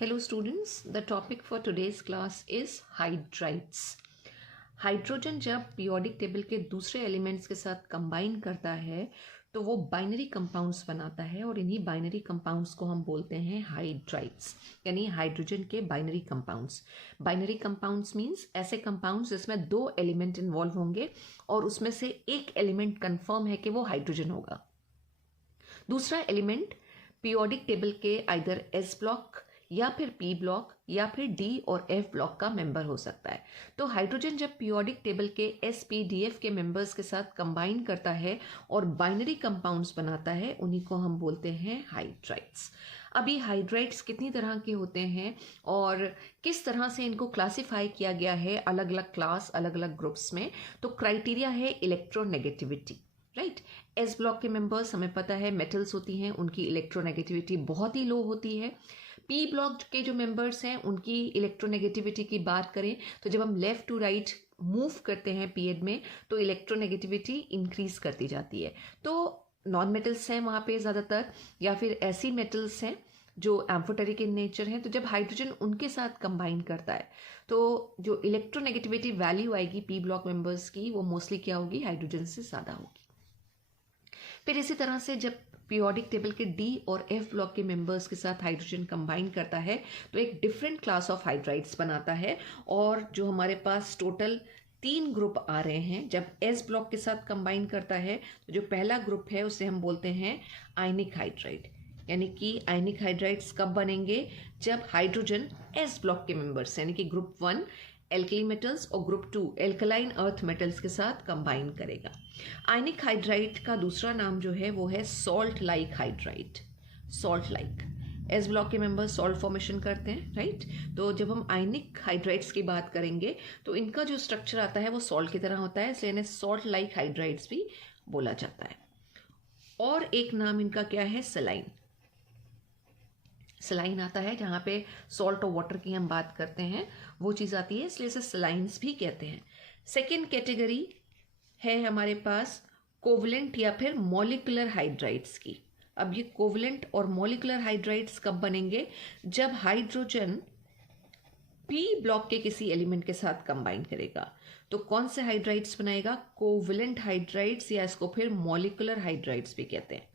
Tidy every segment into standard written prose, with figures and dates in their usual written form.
Hello students, the topic for today's class is hydrides. Hydrogen जब periodic table के दूसरे elements के साथ कंबाइन करता है तो वो बाइनरी कंपाउंड्स बनाता है और इन्हीं बाइनरी कंपाउंड्स को हम बोलते हैं हाइड्राइड्स, यानी हाइड्रोजन के binary compounds. Binary compounds means ऐसे कंपाउंड्स जिसमें दो एलिमेंट इन्वॉल्व होंगे और उसमें से एक एलिमेंट कंफर्म है कि वो हाइड्रोजन होगा. दूसरा एलिमेंट पीरियोडिक टेबल के आइदर एस ब्लॉक या फिर पी ब्लॉक या फिर डी और एफ ब्लॉक का मेंबर हो सकता है. तो हाइड्रोजन जब पीरियोडिक टेबल के एस पी डी एफ के मेंबर्स के साथ कंबाइन करता है और बाइनरी कंपाउंड्स बनाता है, उन्हीं को हम बोलते हैं हाइड्राइड्स. अभी हाइड्राइड्स कितनी तरह के होते हैं और किस तरह से इनको क्लासिफाई किया गया है अलग अलग क्लास, अलग अलग ग्रुप्स में. तो क्राइटेरिया है इलेक्ट्रोनेगेटिविटी. राइट, एस ब्लॉक के मेंबर्स हमें पता है मेटल्स होती हैं, उनकी इलेक्ट्रोनेगेटिविटी बहुत ही लो होती है. पी ब्लॉक के जो मेंबर्स हैं उनकी इलेक्ट्रोनेगेटिविटी की बात करें तो जब हम लेफ्ट टू राइट मूव करते हैं पीरियड में तो इलेक्ट्रोनेगेटिविटी इंक्रीज करती जाती है. तो नॉन मेटल्स हैं वहाँ पे ज़्यादातर, या फिर ऐसी मेटल्स हैं जो एम्फोटेरिक इन नेचर हैं. तो जब हाइड्रोजन उनके साथ कंबाइन करता है तो जो इलेक्ट्रोनेगेटिविटी वैल्यू आएगी पी ब्लॉक मेंबर्स की, वो मोस्टली क्या होगी, हाइड्रोजन से ज़्यादा होगी. फिर इसी तरह से जब पीरियोडिक टेबल के डी और एफ ब्लॉक के मेंबर्स के साथ हाइड्रोजन कंबाइन करता है तो एक डिफरेंट क्लास ऑफ हाइड्राइड्स बनाता है. और जो हमारे पास टोटल 3 ग्रुप आ रहे हैं जब एस ब्लॉक के साथ कंबाइन करता है, तो जो पहला ग्रुप है उसे हम बोलते हैं आयनिक हाइड्राइड. यानी कि आयनिक हाइड्राइड्स कब बनेंगे, जब हाइड्रोजन एस ब्लॉक के मेंबर्स यानी कि ग्रुप 1 एल्कली मेटल्स और ग्रुप 2 एल्कलाइन अर्थ मेटल्स के साथ कंबाइन करेगा. आयनिक हाइड्राइड का दूसरा नाम जो है वो है salt like hydride. Salt like, S block के मेंबर्स सॉल्ट फॉर्मेशन करते हैं, राइट. तो जब हम आयनिक हाइड्राइड्स की बात करेंगे तो इनका जो स्ट्रक्चर आता है वो सॉल्ट की तरह होता है, इसलिए इन्हें सॉल्ट लाइक हाइड्राइड्स भी बोला जाता है. और एक नाम इनका क्या है, सलाइन. सलाइन आता है जहाँ पे सॉल्ट और वाटर की हम बात करते हैं, वो चीज़ आती है, इसलिए इसे सलाइन्स भी कहते हैं. सेकेंड कैटेगरी है हमारे पास कोवलेंट या फिर मॉलिकुलर हाइड्राइड्स की. अब ये कोवलेंट और मॉलिकुलर हाइड्राइड्स कब बनेंगे, जब हाइड्रोजन पी ब्लॉक के किसी एलिमेंट के साथ कंबाइन करेगा. तो कौन से हाइड्राइड्स बनाएगा, कोवलेंट हाइड्राइड्स, या इसको फिर मॉलिकुलर हाइड्राइड्स भी कहते हैं.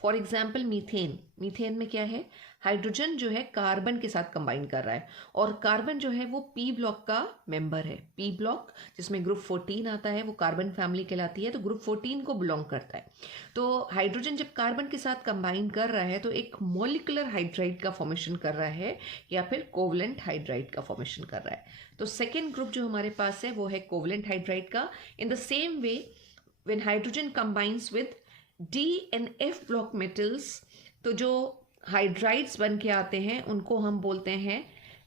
For example methane. मीथेन में क्या है, हाइड्रोजन जो है कार्बन के साथ कंबाइन कर रहा है और कार्बन जो है वो पी ब्लॉक का मेंबर है. पी ब्लॉक जिसमें ग्रुप 14 आता है वो कार्बन फैमिली कहलाती है, तो ग्रुप 14 को बिलोंग करता है. तो हाइड्रोजन जब कार्बन के साथ कंबाइन कर रहा है तो एक मॉलिकुलर हाइड्राइड का फॉर्मेशन कर रहा है या फिर कोवलेंट हाइड्राइड का फॉर्मेशन कर रहा है. तो सेकेंड ग्रुप जो हमारे पास है वो है कोवलेंट हाइड्राइड का. In the same way when hydrogen combines with D and F block metals, तो जो हाइड्राइड्स बन के आते हैं उनको हम बोलते हैं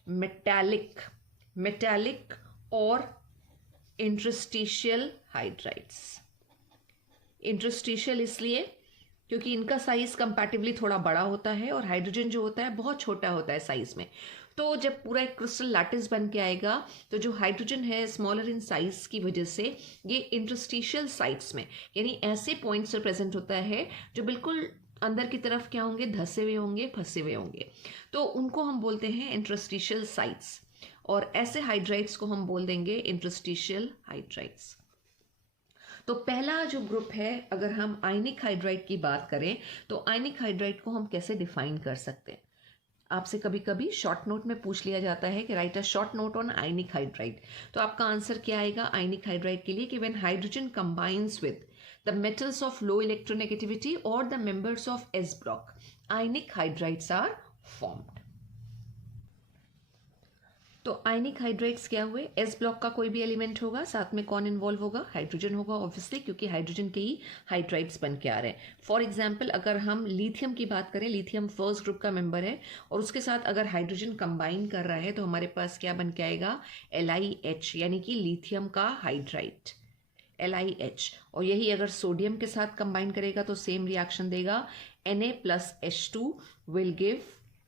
मेटालिक. मेटालिक और इंटरस्टिशियल हाइड्राइड्स. इंटरस्टिशियल इसलिए क्योंकि इनका साइज कंपैरेटिवली थोड़ा बड़ा होता है और हाइड्रोजन जो होता है बहुत छोटा होता है साइज में. तो जब पूरा एक क्रिस्टल लैटिस बन के आएगा तो जो हाइड्रोजन है स्मॉलर इन साइज की वजह से ये इंटरस्टिशियल साइट्स में, यानी ऐसे पॉइंट्स पर प्रेजेंट होता है जो बिल्कुल अंदर की तरफ क्या होंगे, धसे हुए होंगे, फंसे हुए होंगे. तो उनको हम बोलते हैं इंटरस्टिशियल साइट्स और ऐसे हाइड्राइड्स को हम बोल देंगे इंटरस्टिशियल हाइड्राइड्स. तो पहला जो ग्रुप है, अगर हम आयनिक हाइड्राइड की बात करें तो आयनिक हाइड्राइड को हम कैसे डिफाइन कर सकते हैं. आपसे कभी कभी शॉर्ट नोट में पूछ लिया जाता है कि right a short note on ionic hydride. तो आपका आंसर क्या आएगा आयनिक हाइड्राइड के लिए कि when hydrogen combines with the metals of low electronegativity or the members of S block, ionic hydrides are formed. तो आयनिक हाइड्राइड्स क्या हुए, एस ब्लॉक का कोई भी एलिमेंट होगा, साथ में कौन इन्वॉल्व होगा, हाइड्रोजन होगा ऑब्वियसली, क्योंकि हाइड्रोजन के ही हाइड्राइड्स बन के आ रहे हैं. फॉर एग्जांपल अगर हम लिथियम की बात करें, लिथियम फर्स्ट ग्रुप का मेंबर है और उसके साथ अगर हाइड्रोजन कंबाइन कर रहा है तो हमारे पास क्या बन के आएगा, LiH, यानी कि लिथियम का हाइड्राइड, LiH. और यही अगर सोडियम के साथ कंबाइन करेगा तो सेम रिएक्शन देगा, Na+H2 will give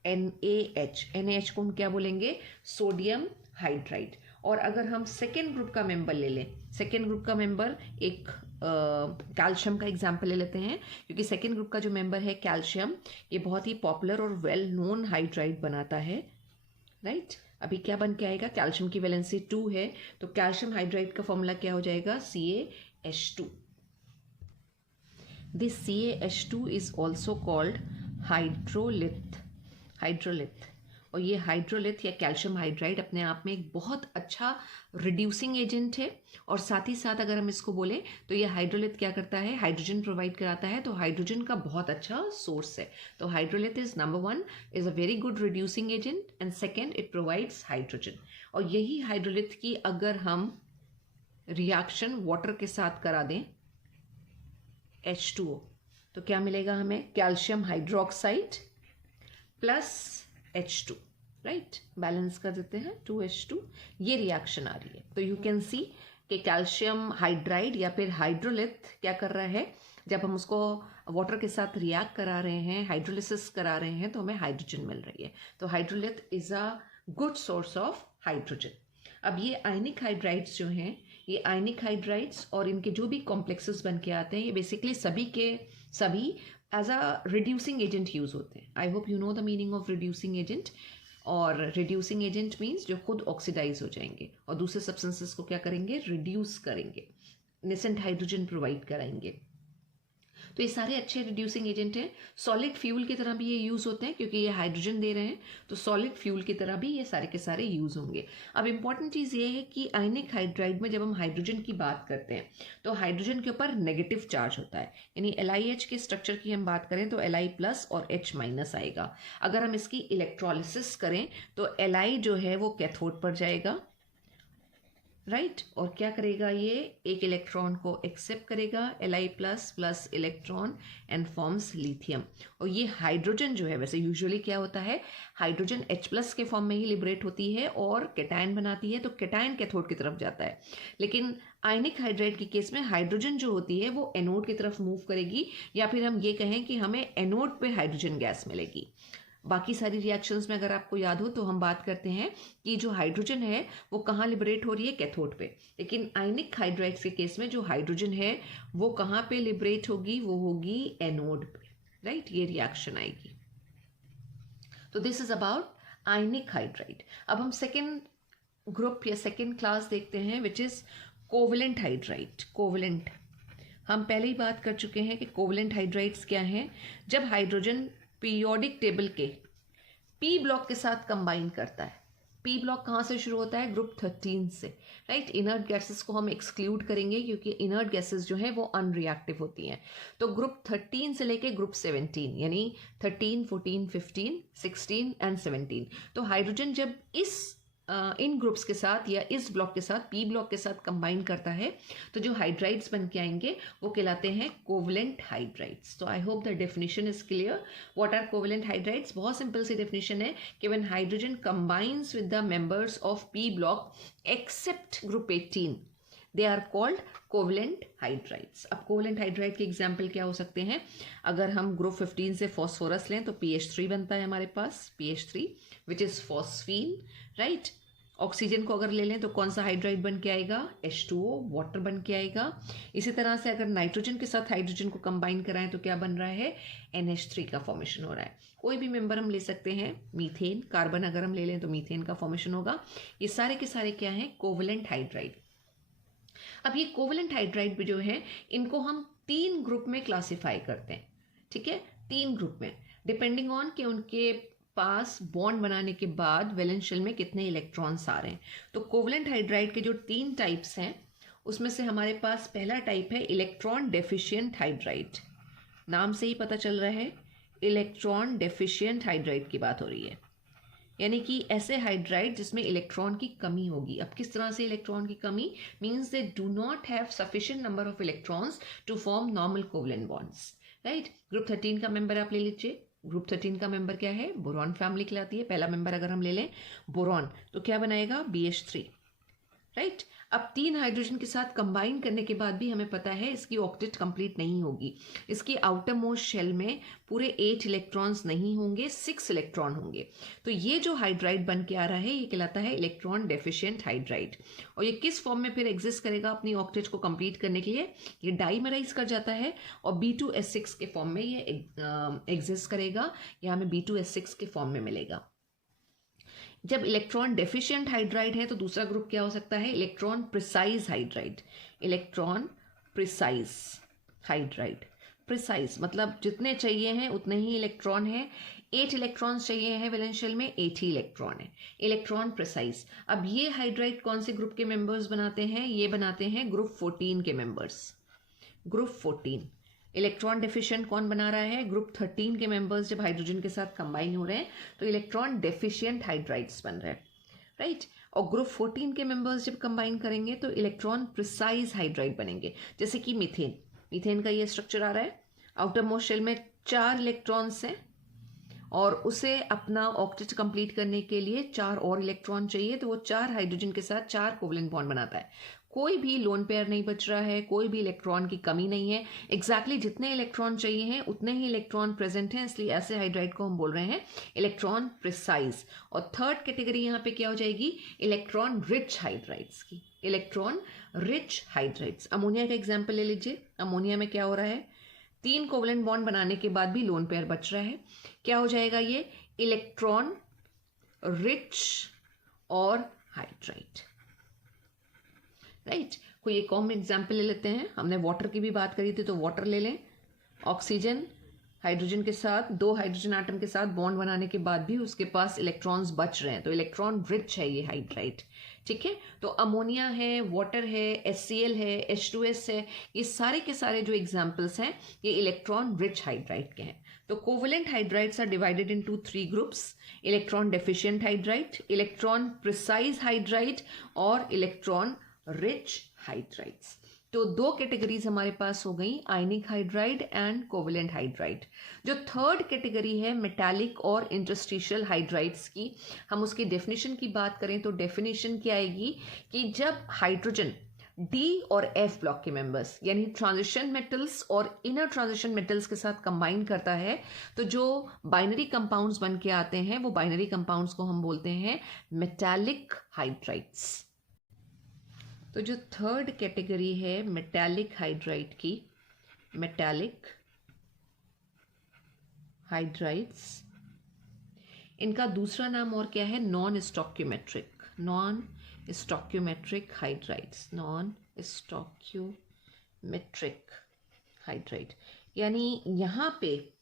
NaH. NaH को हम क्या बोलेंगे, सोडियम हाइड्राइड. और अगर हम सेकेंड ग्रुप का मेंबर ले लें, सेकेंड ग्रुप का मेंबर एक कैल्शियम का एग्जाम्पल ले लेते हैं, क्योंकि सेकेंड ग्रुप का जो मेंबर है कैल्शियम, ये बहुत ही पॉपुलर और वेल नोन हाइड्राइड बनाता है राइट। अभी क्या बन के आएगा, कैल्शियम की वैलेंसी 2 है, तो कैल्शियम हाइड्राइड का फॉर्मूला क्या हो जाएगा, CaH2। This CaH2 is also called hydrolith. और ये हाइड्रोलिथ या कैल्शियम हाइड्राइड अपने आप में एक बहुत अच्छा रिड्यूसिंग एजेंट है। और साथ ही साथ अगर हम इसको बोलें तो ये हाइड्रोलिथ क्या करता है, हाइड्रोजन प्रोवाइड कराता है, तो हाइड्रोजन का बहुत अच्छा सोर्स है। तो hydrolith is number 1, is a very good reducing agent, and second it provides hydrogen. और यही हाइड्रोलिथ की अगर हम रिएक्शन वाटर के साथ करा दें H2O, तो क्या मिलेगा हमें, calcium hydroxide plus H2, right. Balance कर देते हैं 2H2, ये रिएक्शन आ रही है। तो यू कैन सी कि कैल्शियम हाइड्राइड या फिर हाइड्रोलिथ क्या कर रहा है, जब हम उसको वाटर के साथ रिएक्ट करा रहे हैं, हाइड्रोलिसिस करा रहे हैं, तो हमें हाइड्रोजन मिल रही है। तो hydrolith is a good source of hydrogen. अब ये आयनिक हाइड्राइड्स जो हैं, ये आयनिक हाइड्राइड्स और इनके जो भी कॉम्प्लेक्सेस बन के आते हैं, ये बेसिकली सभी के सभी as a reducing agent use होते हैं। I hope you know the meaning of reducing agent. और रिड्यूसिंग एजेंट मीन्स जो खुद ऑक्सीडाइज हो जाएंगे और दूसरे सब्सटेंसेस को क्या करेंगे, रिड्यूस करेंगे, नेसेंट हाइड्रोजन प्रोवाइड कराएंगे। तो ये सारे अच्छे रिड्यूसिंग एजेंट हैं। सॉलिड फ्यूल की तरह भी ये यूज होते हैं, क्योंकि ये हाइड्रोजन दे रहे हैं, तो सॉलिड फ्यूल की तरह भी ये सारे के सारे यूज होंगे। अब इंपॉर्टेंट चीज ये है कि आयनिक हाइड्राइड में जब हम हाइड्रोजन की बात करते हैं तो हाइड्रोजन के ऊपर नेगेटिव चार्ज होता है, यानी LiH के स्ट्रक्चर की हम बात करें तो Li+ और H- आएगा। अगर हम इसकी इलेक्ट्रोलिसिस करें तो Li जो है वो कैथोड पर जाएगा, राइट। और क्या करेगा, ये एक इलेक्ट्रॉन को एक्सेप्ट करेगा, Li++ electron and forms lithium. और ये हाइड्रोजन जो है, वैसे यूजुअली क्या होता है, हाइड्रोजन H+ के फॉर्म में ही लिबरेट होती है और कैटायन बनाती है, तो कैटायन कैथोड की तरफ जाता है। लेकिन आयनिक हाइड्राइड के केस में हाइड्रोजन जो होती है वो एनोड की तरफ मूव करेगी, या फिर हम ये कहें कि हमें एनोड पे हाइड्रोजन गैस मिलेगी। बाकी सारी रिएक्शंस में अगर आपको याद हो तो हम बात करते हैं कि जो हाइड्रोजन है वो कहाँ लिबरेट हो रही है, कैथोड पे। लेकिन आयनिक हाइड्राइड्स के केस में जो हाइड्रोजन है वो कहाँ पे लिबरेट होगी, वो होगी एनोड पे, राइट। ये रिएक्शन आएगी। तो this is about ionic hydride. अब हम सेकेंड ग्रुप या सेकेंड क्लास देखते हैं, which is covalent hydride. Covalent हम पहले ही बात कर चुके हैं कि कोवलेंट हाइड्राइड्स क्या हैं। जब हाइड्रोजन पीरियोडिक टेबल के पी ब्लॉक के साथ कंबाइन करता है, पी ब्लॉक कहाँ से शुरू होता है, ग्रुप 13 से, राइट। इनर्ट गैसेस को हम एक्सक्लूड करेंगे क्योंकि इनर्ट गैसेस जो है वो अनरिएक्टिव होती हैं। तो ग्रुप 13 से लेके ग्रुप 17, यानी 13, 14, 15, 16 एंड 17। तो हाइड्रोजन जब इन ग्रुप्स के साथ या इस ब्लॉक के साथ, पी ब्लॉक के साथ कंबाइन करता है, तो जो हाइड्राइड्स बन के आएंगे वो कहलाते हैं कोवलेंट हाइड्राइड्स। तो I hope the definition is clear. What are covalent hydrides? बहुत सिंपल सी डेफिनेशन है कि when hydrogen combines with the members of p block except group 18 they are called covalent hydrides. अब कोवलेंट हाइड्राइड के example क्या हो सकते हैं? अगर हम ग्रुप 15 से फॉस्फोरस लें तो PH3 बनता है हमारे पास, PH3 which is phosphine, right. Oxygen को अगर ले लें तो कौन सा हाइड्राइड बन के आएगा, H2O, वाटर बन के आएगा। इसी तरह से अगर नाइट्रोजन के साथ हाइड्रोजन को कंबाइन कराएं तो क्या बन रहा है, NH3 का फॉर्मेशन हो रहा है। कोई भी मेंबर हम ले सकते हैं, मीथेन, कार्बन अगर हम ले लें तो मीथेन का फॉर्मेशन होगा। ये सारे के सारे क्या हैं, कोवलेंट हाइड्राइड। अब ये कोवलेंट हाइड्राइड जो है इनको हम 3 ग्रुप में क्लासिफाई करते हैं, ठीक है, 3 ग्रुप में, डिपेंडिंग ऑन कि उनके पास बॉन्ड बनाने के बाद वैलेंस शेल में कितने इलेक्ट्रॉन्स आ रहे हैं। तो कोवलेंट हाइड्राइड के जो 3 टाइप्स हैं उसमें से हमारे पास पहला टाइप है इलेक्ट्रॉन डेफिशिएंट हाइड्राइड। नाम से ही पता चल रहा है इलेक्ट्रॉन डेफिशिएंट हाइड्राइड की बात हो रही है, यानी कि ऐसे हाइड्राइड जिसमें इलेक्ट्रॉन की कमी होगी। अब किस तरह से इलेक्ट्रॉन की कमी, means they do not have sufficient number of electrons to form normal covalent bonds, right. Group 13 का मेंबर आप ले लीजिए। ग्रुप 13 का मेंबर क्या है, बोरॉन फैमिली कहलाती है। पहला मेंबर अगर हम ले लें बोरॉन तो क्या बनाएगा, BH3, राइट। अब 3 हाइड्रोजन के साथ कंबाइन करने के बाद भी हमें पता है इसकी ऑक्टेट कंप्लीट नहीं होगी। इसकी आउटर मोस्ट शेल में पूरे 8 इलेक्ट्रॉन्स नहीं होंगे, 6 इलेक्ट्रॉन होंगे। तो ये जो हाइड्राइड बन के आ रहा है ये कहलाता है इलेक्ट्रॉन डेफिशिएंट हाइड्राइड। और ये किस फॉर्म में फिर एग्जिस्ट करेगा अपनी ऑक्टेट को कंप्लीट करने के लिए, ये डाइमराइज कर जाता है और B2S6 के फॉर्म में ये एग्जिस्ट करेगा, या हमें B2S6 के फॉर्म में मिलेगा। जब इलेक्ट्रॉन डेफिशिएंट हाइड्राइड है तो दूसरा ग्रुप क्या हो सकता है, electron precise hydride. Electron precise hydride, precise मतलब जितने चाहिए हैं उतने ही इलेक्ट्रॉन है, 8 इलेक्ट्रॉन्स चाहिए हैं वैलेंशियल में, 8 ही इलेक्ट्रॉन है, इलेक्ट्रॉन प्रिसाइज। अब ये हाइड्राइड कौन से ग्रुप के मेंबर्स बनाते हैं, ये बनाते हैं ग्रुप 14 के मेंबर्स। ग्रुप 14 इलेक्ट्रॉन डेफिशिएंट कौन बना रहा है, ग्रुप 13 के मेंबर्स जब हाइड्रोजन के साथ कंबाइन हो रहे हैं तो इलेक्ट्रॉन डेफिशिएंट हाइड्राइड्स बन रहे हैं, राइट। और ग्रुप 14 के मेंबर्स जब कंबाइन करेंगे तो इलेक्ट्रॉन प्रिसाइज हाइड्राइड बनेंगे। जैसे कि मीथेन, मीथेन का ये स्ट्रक्चर आ रहा है, आउटर मोस्ट शेल में 4 इलेक्ट्रॉन्स हैं और उसे अपना ऑक्टेट कंप्लीट करने के लिए 4 और इलेक्ट्रॉन चाहिए, तो वो 4 हाइड्रोजन के साथ 4 कोवलेंट बॉन्ड बनाता है। कोई भी लोन पेयर नहीं बच रहा है, कोई भी इलेक्ट्रॉन की कमी नहीं है, एग्जैक्टली जितने इलेक्ट्रॉन चाहिए हैं उतने ही इलेक्ट्रॉन प्रेजेंट हैं, इसलिए ऐसे हाइड्राइड को हम बोल रहे हैं इलेक्ट्रॉन प्रिसाइज। और थर्ड कैटेगरी यहाँ पे क्या हो जाएगी, इलेक्ट्रॉन रिच हाइड्राइड्स की, इलेक्ट्रॉन रिच हाइड्राइड्स। अमोनिया का एग्जाम्पल ले लीजिए, अमोनिया में क्या हो रहा है, 3 कोवलेंट बॉन्ड बनाने के बाद भी लोन पेयर बच रहा है, क्या हो जाएगा ये, इलेक्ट्रॉन रिच और हाइड्राइड, राइट। कोई एक और एग्जाम्पल ले लेते हैं, हमने वाटर की भी बात करी थी तो वाटर ले लें। ऑक्सीजन हाइड्रोजन के साथ 2 हाइड्रोजन आटम के साथ बॉन्ड बनाने के बाद भी उसके पास इलेक्ट्रॉन्स बच रहे हैं, तो इलेक्ट्रॉन रिच है ये हाइड्राइड, ठीक है। तो अमोनिया है, वाटर है, HCl है, H2S है, ये सारे के सारे जो एग्जाम्पल्स हैं ये इलेक्ट्रॉन रिच हाइड्राइड के हैं। तो covalent hydrides are divided into 3 groups, electron deficient hydride, electron precise hydride और इलेक्ट्रॉन रिच हाइड्राइड्स। तो 2 कैटेगरीज हमारे पास हो गई, ionic hydride and covalent hydride. जो थर्ड कैटेगरी है मेटालिक और इंटरस्टिशियल हाइड्राइड्स की, हम उसकी डेफिनेशन की बात करें तो डेफिनेशन क्या आएगी कि जब हाइड्रोजन D और F ब्लॉक के मेंबर्स यानी ट्रांजिशन मेटल्स और इनर ट्रांजिशन मेटल्स के साथ कंबाइन करता है तो जो बाइनरी कंपाउंड्स बन के आते हैं वो बाइनरी कंपाउंड्स को हम बोलते हैं मेटालिक हाइड्राइड्स। तो जो थर्ड कैटेगरी है मेटालिक हाइड्राइड की, मेटालिक हाइड्राइड्स, इनका दूसरा नाम और क्या है, non stoichiometric, non stoichiometric hydrides, non stoichiometric hydride. यानी यहाँ पे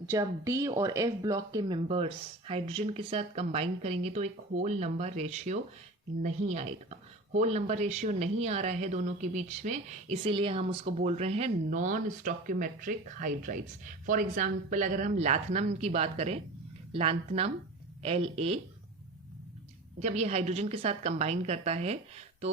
जब D और F ब्लॉक के मेंबर्स हाइड्रोजन के साथ कंबाइन करेंगे तो एक होल नंबर रेशियो नहीं आएगा, होल नंबर रेशियो नहीं आ रहा है दोनों के बीच में, इसीलिए हम उसको बोल रहे हैं non stoichiometric hydrides. For example अगर हम लैथनम की बात करें, लैथनम La, जब ये हाइड्रोजन के साथ कंबाइन करता है तो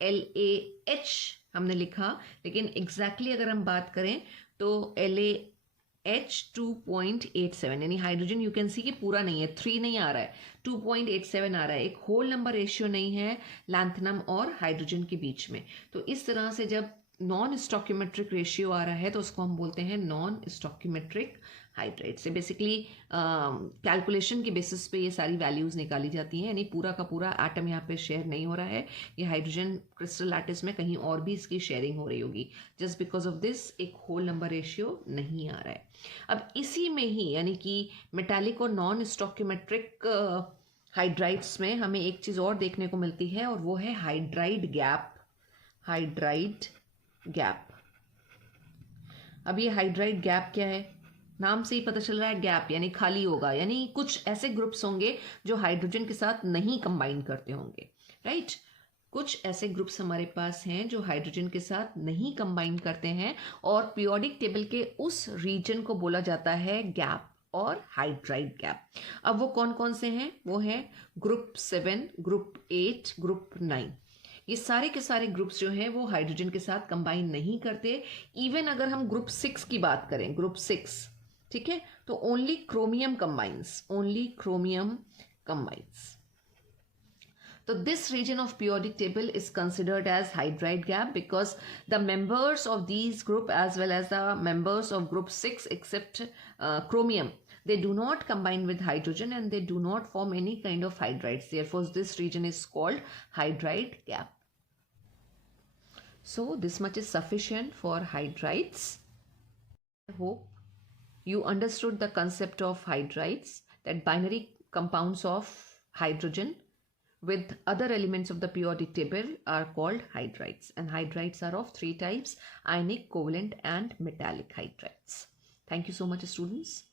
LaH हमने लिखा, लेकिन एग्जैक्टली अगर हम बात करें तो LaH 2.87, यानी हाइड्रोजन यू कैन सी कि पूरा नहीं है, 3 नहीं आ रहा है, 2.87 आ रहा है, एक होल नंबर रेशियो नहीं है लैंथनम और हाइड्रोजन के बीच में। तो इस तरह से जब नॉन स्टोक्योमेट्रिक रेशियो आ रहा है तो उसको हम बोलते हैं नॉन स्टोक्योमेट्रिक हाइड्राइड। से बेसिकली कैलकुलेशन के बेसिस पे ये सारी वैल्यूज़ निकाली जाती हैं, यानी पूरा का पूरा एटम यहाँ पे शेयर नहीं हो रहा है, ये हाइड्रोजन क्रिस्टल लैटिस में कहीं और भी इसकी शेयरिंग हो रही होगी, जस्ट बिकॉज ऑफ दिस एक होल नंबर रेशियो नहीं आ रहा है। अब इसी में ही यानी कि मेटालिक और नॉन स्टोक्योमेट्रिक हाइड्राइड्स में हमें एक चीज़ और देखने को मिलती है और वो है हाइड्राइड गैप, हाइड्राइड गैप। अब ये हाइड्राइड गैप क्या है, नाम से ही पता चल रहा है गैप यानी खाली होगा, यानी कुछ ऐसे ग्रुप्स होंगे जो हाइड्रोजन के साथ नहीं कंबाइन करते होंगे, राइट। कुछ ऐसे ग्रुप्स हमारे पास हैं जो हाइड्रोजन के साथ नहीं कंबाइन करते हैं और पीरियोडिक टेबल के उस रीजन को बोला जाता है गैप और हाइड्राइड गैप। अब वो कौन कौन से हैं, वो हैं ग्रुप 7, ग्रुप 8, ग्रुप 9। ये सारे के सारे ग्रुप्स जो हैं वो हाइड्रोजन के साथ कंबाइन नहीं करते। इवन अगर हम ग्रुप 6 की बात करें, ग्रुप 6, ठीक है, तो only chromium combines, only chromium combines. So this region of periodic table is considered as hydride gap because the members of these group as well as the members of group 6 except chromium, they do not combine with hydrogen and they do not form any kind of hydrides. Therefore, this region is called hydride gap. So this much is sufficient for hydrides. I hope you understood the concept of hydrides, that binary compounds of hydrogen with other elements of the periodic table are called hydrides, and hydrides are of three types: ionic, covalent and metallic hydrides. Thank you so much, students.